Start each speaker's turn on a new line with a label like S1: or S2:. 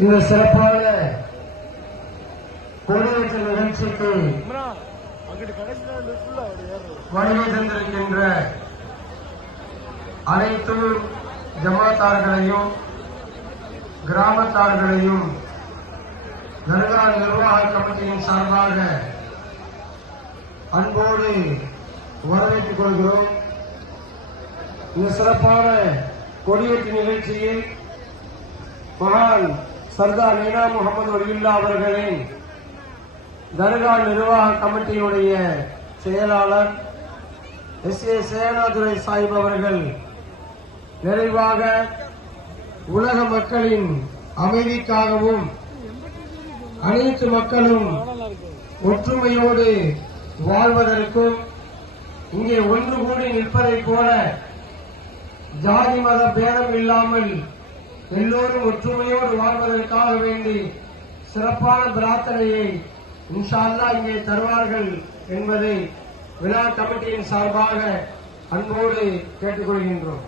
S1: இந்த சிறப்பான கொடியேற்ற நிகழ்ச்சிக்கு வருகை தந்திருக்கின்ற அனைத்து ஜமாத்தார்களையும் கிராமத்தார்களையும் தர்கா நிர்வாக கமிட்டியின் சார்பாக அன்போடு வரவேற்றுக் கொள்கிறோம். இந்த சிறப்பான கொடியேற்று நிகழ்ச்சியில் மகான் சர்தார் மீனா முகமது ஒலியுல்லா அவர்களின் தர்கா நிர்வாக கமிட்டியுடைய செயலாளர் எஸ் ஏ சேனாதுரை சாஹிப் அவர்கள் நிறைவாக உலக மக்களின் அமைதிக்காகவும் அனைத்து மக்களும் ஒற்றுமையோடு வாழ்வதற்கும் இங்கே ஒன்று கூடி நிற்பதைப் போல ஜாதி மத பேதம் இல்லாமல் எல்லோரும் ஒற்றுமையோடு வாழ்வதற்காக வேண்டி சிறப்பான பிரார்த்தனையை இன்ஷால்லா இங்கே தருவார்கள் என்பதை விழா கமிட்டியின் சார்பாக அன்போடு கேட்டுக்கொள்கின்றோம்.